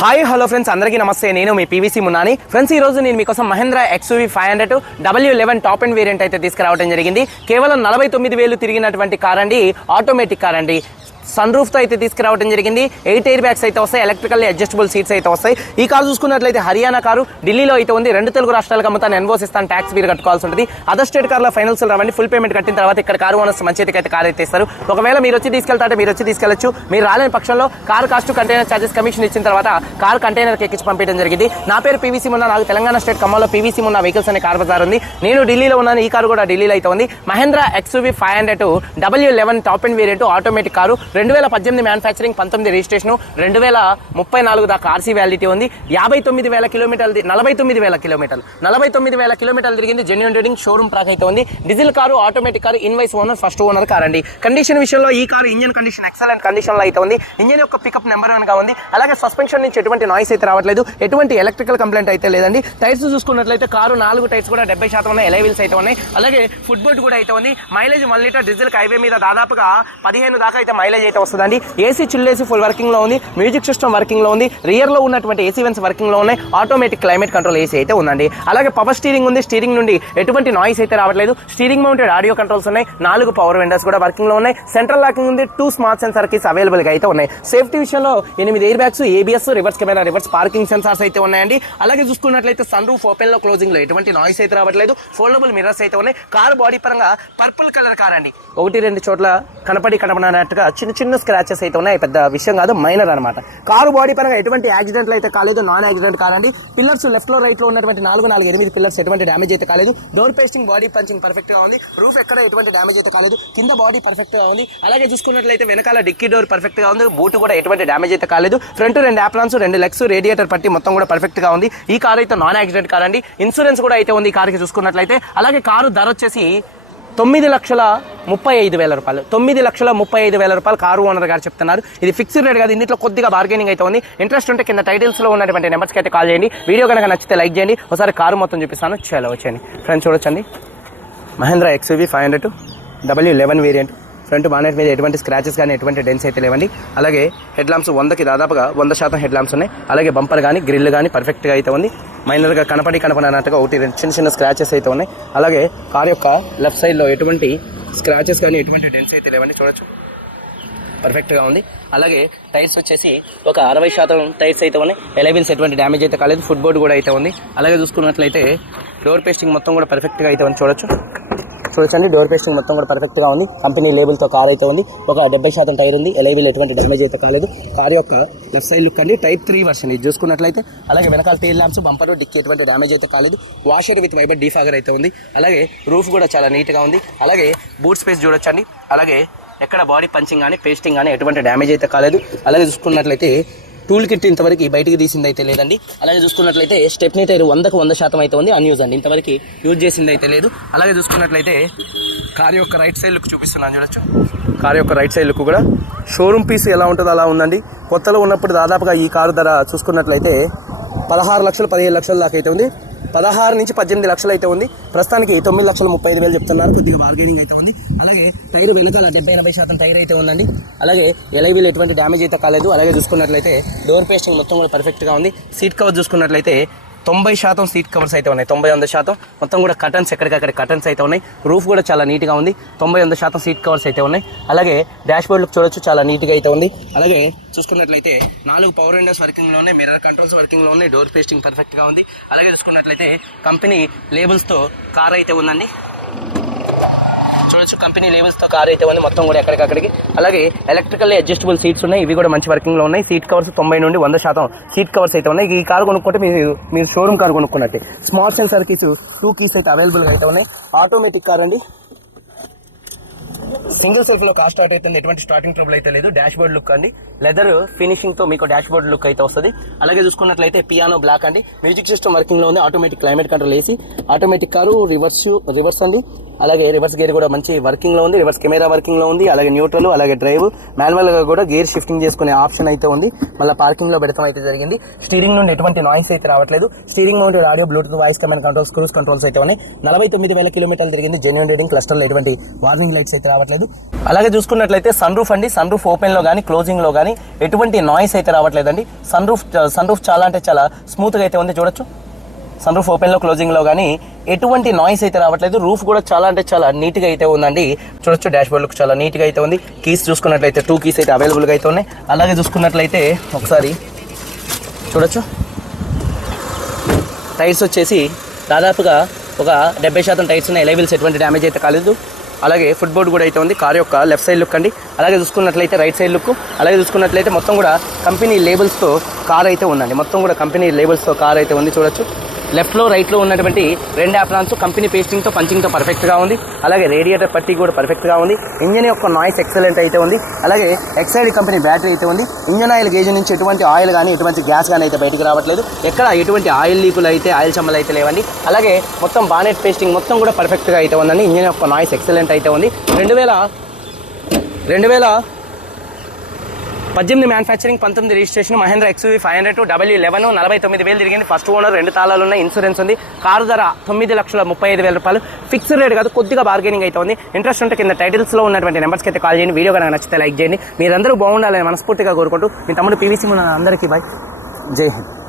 Hi hello friends, అందరికీ నమస్తే. నేను మీ పీవీసీ మున్నాని. ఫ్రెండ్స్, ఈ రోజు నేను మీకోసం Mahindra XUV 500 W11 top and variant అయితే తీసుకురావడం జరిగింది. కేవలం 49,000 తిరిగినటువంటి కార్ అండి, ఆటోమేటిక్ కార్ అండి. సన్ రూఫ్ తో అయితే తీసుకురావడం జరిగింది. 8 ఎయిర్ బ్యాగ్స్ అయితే వస్తాయి, ఎలక్ట్రికల్ అడ్జస్టబుల్ సీట్స్ అయితే వస్తాయి. ఈ కార్ చూసుకున్నట్లయితే హర్యానా కారు, ఢిల్లీలో అయితే ఉంది. 2 తెలుగు రాష్ట్రాలకు అమ్ముతాను, ఎన్వోస్ ఇస్తాను, ట్యాక్స్ మీరు కట్టుకోవాల్సి ఉంటుంది. అదర్ స్టేట్ కార్లో ఫైనల్స్ రావండి. ఫుల్ పేమెంట్ కట్టిన తర్వాత ఇక్కడ కారు ఓనర్స్ మంచి అయితే కార్ అయితే ఇస్తారు. ఒకవేళ మీరు వచ్చి తీసుకెళ్తారంటే మీరు వచ్చి తీసుకెళ్లొచ్చు. మీరు రాలేని పక్షంలో car cost, container charges, commission ఇచ్చిన తర్వాత కార్ కంటైనర్ ఎక్కించి పంపించడం జరిగింది. నా పేరు పీవీసీ మున్నా. నాకు తెలంగాణ స్టేట్ ఖమ్మంలో పీవీసీ మున్నా వెహికల్స్ అనే కార్ బజార్ ఉంది. నేను ఢిల్లీలో ఉన్నాను. ఈ కారు కూడా ఢిల్లీలో అయితే ఉంది. Mahindra XUV 500 W11 top and variant automatic car. 2018 manufacturing, 19 registration, 2034 దాకా ఆర్సీ వ్యాలిడిటీ ఉంది. 59,000 కిలోమీటర్లు, 49,000 కిలోమీటర్లు, 49,000 కిలోమీటర్లు తిరిగింది. జెన్యూన్ రీడింగ్, షోరూమ్ ట్రాక్ అయితే ఉంది. Diesel car, automatic car, invoice owner, first owner car అండి. కండిషన్ విషయంలో ఈ car engine condition excellent condition లో అయితే ఉంది. ఇంజన్ యొక్క పికప్ నెంబర్ 1 గా ఉంది. అలాగే సస్పెన్షన్ నుంచి ఎటువంటి నాయిస్ అయితే రావట్లేదు, ఎటువంటి ఎలక్ట్రికల్ కంప్లైంట్ అయితే లేదండి. టైర్స్ చూసుకున్నట్లయితే కారు 4 టైర్స్ కూడా 70% ఉన్నాయి, ఎలై వీల్స్ అయితే ఉన్నాయి. అలాగే ఫుట్ బోర్డ్ కూడా అయితే ఉంది. మైలేజ్ 1 లీటర్ డీజిల్ హైవే మీద దాదాపుగా 15 దాకా అయితే మైలేజ్ అయితే వస్తుందండి. ఏసీ చిల్లేసి ఫుల్ వర్కింగ్ లో ఉంది. మ్యూజిక్ సిస్టమ్ వర్కింగ్ లో ఉంది. రియర్ లో ఉన్నటువంటి ఏసీ వెన్స్ వర్కింగ్ లో ఉన్నాయి. ఆటోమేటిక్ క్లైమేట్ కంట్రోల్ ఏసీ అయితే ఉందండి. అలాగే పవర్ స్టీరింగ్ ఉంది. స్టీరింగ్ నుండి ఎటువంటి నాయిస్ అయితే రావట్లేదు. స్టీరింగ్ మౌంటెడ్ ఆడియో కంట్రోల్స్ ఉన్నాయి. 4 పవర్ విండోస్ కూడా వర్కింగ్ లో ఉన్నాయి. సెంట్రల్ లాకింగ్ ఉంది. 2 స్మార్ట్ సెన్సార్ కీస్ అవైలబుల్ గా అయితే ఉన్నాయి. సేఫ్టీ విషయంలో 8 air bags, ABS, reverse camera, reverse parking sensors అయితే ఉన్నాయండి. అలాగే చూసుకున్నట్లయితే సన్ రూఫ్ ఓపెన్ లో, క్లోజింగ్ లో ఎటువంటి నాయిస్ అయితే రావట్లేదు. ఫోల్డబుల్ మిర్రర్స్ అయితే ఉన్నాయి. కారు బాడీ పరంగా పర్పుల్ కలర్ కార్ అండి. 1-2 చోట్ల కనపడినట్టుగా చిన్న చిన్న స్క్రాచెస్ అయితే ఉన్నాయి. పెద్ద విషయం కాదు, మైనర్ అనమాట. కారు బాడీ పరంగా ఎటువంటి యాక్సిడెంట్లు అయితే కాలేదు. నాన్ యాక్సిడెంట్ కార్ అండి. పిల్లర్స్ లెఫ్ట్ లో రైట్ లో ఉన్నటువంటి 8 పిల్లర్స్ ఎటువంటి డ్యామేజ్ అయితే కాలేదు. Door pasting, body punching perfect గా ఉంది. రూఫ్ ఎక్కడ ఎటువంటి డ్యామేజ్ అయితే కాలేదు. కింద బాడీ పర్ఫెక్ట్ గా ఉంది. అలాగే చూసుకున్నట్లయితే వెనకాల డిక్కీ డోర్ పర్ఫెక్ట్ గా ఉంది. బూట్ కూడా ఎటువంటి డ్యామేజ్ అయితే కాలేదు. ఫ్రంట్ 2 యాప్రాన్స్, 2 లెగ్స్, రేడియేటర్ పట్టి మొత్తం కూడా పర్ఫెక్ట్ గా ఉంది. ఈ కార్ అయితే నాన్ యాక్సిడెంట్ కార్ అండి. ఇన్సూరెన్స్ కూడా అయితే ఉంది ఈ కార్కి చూసుకున్నట్లయితే. అలాగే కారు ధర వచ్చేసి 9,35,000 రూపాయలు. 9,35,000 రూపాయలు కారు ఓనర్ గారు చెప్తున్నారు. ఇది ఫిక్స్డ్ రేట్ కాదు, ఇందులో కొద్దిగా బార్గెనింగ్ అయితే ఉంది. ఇంట్రెస్ట్ ఉంటే కింద టైటిల్స్ లో ఉన్నటువంటి నెంబర్స్కి అయితే కాల్ చేయండి. వీడియో కనుక నచ్చితే లైక్ చేయండి. ఒకసారి కారు మొత్తం చూపిస్తాను, చాలా వచ్చేయండి. ఫ్రెండ్స్ చూడొచ్చండి, Mahindra XUV 500 W11 variant. Front bonnet మీద ఎటువంటి స్క్రాచెస్ కానీ ఎటువంటి డెన్స్ అయితే లేవండి. అలాగే హెడ్ ల్యాంప్స్ 100కి దాదాపుగా 100% హెడ్ ల్యాంప్స్ ఉన్నాయి. అలాగే బంపర్ కానీ గ్రిల్ కానీ పర్ఫెక్ట్గా అయితే ఉంది. మైనర్గా కనపడినట్టుగా 1-2 చిన్న స్క్రాచెస్ అయితే ఉన్నాయి. అలాగే కార్ యొక్క లెఫ్ట్ సైడ్లో ఎటువంటి స్క్రాచెస్ కానీ ఎటువంటి డెన్స్ అయితే లేవండి, చూడొచ్చు పర్ఫెక్ట్గా ఉంది. అలాగే టైర్స్ వచ్చేసి ఒక 60% టైర్స్ అయితే ఉన్నాయి. ఎలైవిల్స్ ఎటువంటి డ్యామేజ్ అయితే కాలేదు. ఫుట్ బోర్డ్ కూడా అయితే ఉంది. అలాగే చూసుకున్నట్లయితే డోర్ పేస్టింగ్ మొత్తం కూడా పర్ఫెక్ట్గా అయితే ఉంది, చూడొచ్చండి. డోర్ పేస్టింగ్ మొత్తం కూడా పర్ఫెక్ట్ గా ఉంది. కంపెనీ లేబుల్ తో కార్ అయితే ఉంది. ఒక 70% టైర్ ఉంది. ఎలైవీల్ ఎటువంటి డ్యామేజ్ అయితే కాలేదు. కార్ యొక్క లెఫ్ట్ సైడ్ లుక్ అండి, Type 3 వర్షన్ ఇది చూసుకున్నట్లయితే. అలాగే వెనకాల టైల్ ల్యాంప్స్, బంపర్, డిక్కీ ఎటువంటి డ్యామేజ్ అయితే కాలేదు. వాషర్ విత్ వైబర్ డీఫాగర్ అయితే ఉంది. అలాగే రూఫ్ కూడా చాలా నీట్ గా ఉంది. అలాగే బూట్ స్పేస్ చూడొచ్చండి. అలాగే ఎక్కడ బాడీ పంచింగ్ కానీ పేస్టింగ్ కానీ ఎటువంటి డ్యామేజ్ అయితే కాలేదు. అలాగే చూసుకున్నట్లయితే టూల్ కిట్ ఇంతవరకు బయటికి తీసింది అయితే లేదండి. అలాగే చూసుకున్నట్లయితే స్టెప్నీ టైర్ 100% అయితే ఉంది, అన్యూజ్ అండి. ఇంతవరకు యూజ్ చేసింది అయితే లేదు. అలాగే చూసుకున్నట్లయితే కార్ యొక్క రైట్ సైడ్ లుక్ చూపిస్తున్నాను, చూడొచ్చు. కార్ యొక్క రైట్ సైడ్ లుక్ కూడా షోరూమ్ పీస్ ఎలా ఉంటుందో అలా ఉందండి. కొత్తలో ఉన్నప్పుడు దాదాపుగా ఈ కారు ధర చూసుకున్నట్లయితే 16 లక్షలు 17 లక్షల దాకా అయితే ఉంది. 16 నుంచి 18 లక్షలు అయితే ఉంది. ప్రస్తుతానికి 9,35,000 చెప్తున్నారు. కొద్దిగా బార్గెనింగ్ అయితే ఉంది. అలాగే టైర్ వెనకాల 70-80% టైర్ అయితే ఉందండి. అలాగే ఎలైవీల్ ఎటువంటి డ్యామేజ్ అయితే కాలేదు. అలాగే చూసుకున్నట్లయితే డోర్ పేస్టింగ్ మొత్తం కూడా పర్ఫెక్ట్గా ఉంది. సీట్ కవర్ చూసుకున్నట్లయితే 90% సీట్ కవర్స్ అయితే ఉన్నాయి. 90-100% మొత్తం కూడా కటన్స్ ఎక్కడికక్కడ కటన్స్ అయితే ఉన్నాయి. రూఫ్ కూడా చాలా నీట్గా ఉంది. 90-100% సీట్ కవర్స్ అయితే ఉన్నాయి. అలాగే డాష్ బోర్డ్ లుక్ చూడొచ్చు, చాలా నీట్గా అయితే ఉంది. అలాగే చూసుకున్నట్లయితే 4 పవర్ విండోస్ వర్కింగ్ లో ఉన్నాయి. మిర్రర్ కంట్రోల్స్ వర్కింగ్ లో ఉన్నాయి. డోర్ పేస్టింగ్ పర్ఫెక్ట్ గా ఉంది. అలాగే చూసుకున్నట్లయితే కంపెనీ లేబుల్స్ తో కార్ అయితే ఉందండి, చూడొచ్చు. కంపెనీ లేబుల్స్ తో కార్ అయితే ఉంది మొత్తం కూడా ఎక్కడికక్కడికి. అలాగే ఎలక్ట్రికల్ అడ్జస్టబుల్ సీట్స్ ఉన్నాయి. ఇవి కూడా మంచి వర్కింగ్ లో ఉన్నాయి. సీట్ కవర్స్ 90 నుండి 100% సీట్ కవర్స్ అయితే ఉన్నాయి. ఈ కార్ కొనుక్కుంటే మీరు షోరూమ్ కార్ కొనుక్కున్నట్టే. స్మార్ట్ సెన్సార్ కీస్ 2 కీస్ అయితే అవైలబుల్ గా అయితే ఉన్నాయి. ఆటోమేటిక్ కార్ అండి. సింగిల్ సెల్ఫ్ లో కార్ స్టార్ట్ అవుతుంది. ఎటువంటి స్టార్టింగ్ ట్రబుల్ అయితే లేదు. డాష్ బోర్డ్ లుక్ అండి, లెదర్ ఫినిషింగ్ తో మీకు డాష్ బోర్డ్ లుక్ అయితే వస్తుంది. అలాగే చూసుకున్నట్లయితే పియానో బ్లాక్ అండి. మ్యూజిక్ సిస్టమ్ వర్కింగ్ లో ఉంది. Automatic climate control AC. Automatic car, reverse అండి. అలాగే రివర్స్ గేర్ కూడా మంచి వర్కింగ్ లో ఉంది, రివర్స్ కెమెరా వర్కింగ్ లో ఉంది, అలాగే న్యూట్రల్, అలాగే డ్రైవ్ మాన్యువల్ గా కూడా గేర్ షిఫ్టింగ్ చేసుకునే ఆప్షన్ అయితే ఉంది. మళ్ళీ పార్కింగ్ లో పెడతాం అయితే జరిగింది. స్టీరింగ్ నుండి ఎటువంటి నాయిస్ అయితే రావట్లేదు. Steering mounted audio, Bluetooth, voice command controls, cruise controls అయితే ఉన్నాయి. 49,000 కిలోమీటర్లు తిరిగింది. జెన్యూన్ రీడింగ్, క్లస్టర్ లో ఎటువంటి వార్నింగ్ లైట్స్ అయితే రావట్లేదు. అలాగే చూసుకున్నట్లయితే సన్ రూఫ్ అండి, సన్ రూఫ్ ఓపెన్ లో కానీ క్లోజింగ్ లో కానీ ఎటువంటి నాయిస్ అయితే రావట్లేదండి. సన్ రూఫ్ చాలా అంటే చాలా స్మూత్ గా అయితే ఉంది, చూడొచ్చు. సన్ రూఫ్ ఓపెన్ లో క్లోజింగ్ లో కానీ ఎటువంటి నాయిస్ అయితే రావట్లేదు. రూఫ్ కూడా చాలా అంటే చాలా నీట్ గా అయితే ఉందండి, చూడొచ్చు. డాష్ బోర్డ్ లుక్ చాలా నీట్ గా అయితే ఉంది. కీస్ చూసుకున్నట్లయితే 2 కీస్ అయితే అవైలబుల్ గా అయితే ఉన్నాయి. అలాగే చూసుకున్నట్లయితే ఒకసారి చూడొచ్చు, టైర్స్ వచ్చేసి దాదాపుగా ఒక 70% టైర్స్ ఉన్నాయి. ఎలైవిల్స్ ఎటువంటి డ్యామేజ్ అయితే కాలేదు. అలాగే ఫుట్ బోర్డ్ కూడా అయితే ఉంది. కార్ యొక్క లెఫ్ట్ సైడ్ లుక్ అండి. అలాగే చూసుకున్నట్లయితే రైట్ సైడ్ లుక్. అలాగే చూసుకున్నట్లయితే మొత్తం కూడా కంపెనీ లేబుల్స్తో కార్ అయితే ఉందండి. మొత్తం కూడా కంపెనీ లేబుల్స్తో కార్ అయితే ఉంది, చూడొచ్చు. లెఫ్ట్లో రైట్లో ఉన్నటువంటి 2 యాప్రాన్స్ కంపెనీ పేస్టింగ్తో పంచింగ్తో పర్ఫెక్ట్గా ఉంది. అలాగే రేడియేటర్ పట్టి కూడా పర్ఫెక్ట్గా ఉంది. ఇంజన్ యొక్క నాయిస్ ఎక్సలెంట్ అయితే ఉంది. అలాగే ఎక్సైడ్ కంపెనీ బ్యాటరీ అయితే ఉంది. ఇంజన్ ఆయిల్ గేజ్ నుంచి ఎటువంటి ఆయిల్ కానీ ఎటువంటి గ్యాస్ కానీ అయితే బయటకు రావట్లేదు. ఎక్కడ ఎటువంటి ఆయిల్ లీకులు అయితే ఆయిల్ చమ్మలు అయితే లేవండి. అలాగే మొత్తం బానెట్ పేస్టింగ్ మొత్తం కూడా పర్ఫెక్ట్గా అయితే ఉందండి. ఇంజన్ యొక్క నాయిస్ ఎక్సలెంట్ అయితే ఉంది. 2018 manufacturing, 19 registration, Mahindra XUV 500 W11, 49,000 తిరిగింది. ఫస్ట్ ఓనర్, 2 తాళాలు ఉన్నాయి, ఇన్సూరెన్స్ ఉంది. కారు ధర 9,35,000 రూపాయలు. ఫిక్స్డ్ రేట్ కాదు, కొద్దిగా బార్గెనింగ్ అయితే ఉంది. ఇంట్రెస్ట్ ఉంటే కింద టైటిల్స్లో ఉన్నటువంటి నెంబర్స్కి అయితే కాల్ చేయండి. వీడియో కనుక నచ్చితే లైక్ చేయండి. మీరందరూ బాగుండాలని మనస్ఫూర్తిగా కోరుకుంటూ మీ తమ్ముడు PVC అందరికీ బై, జై హింద్.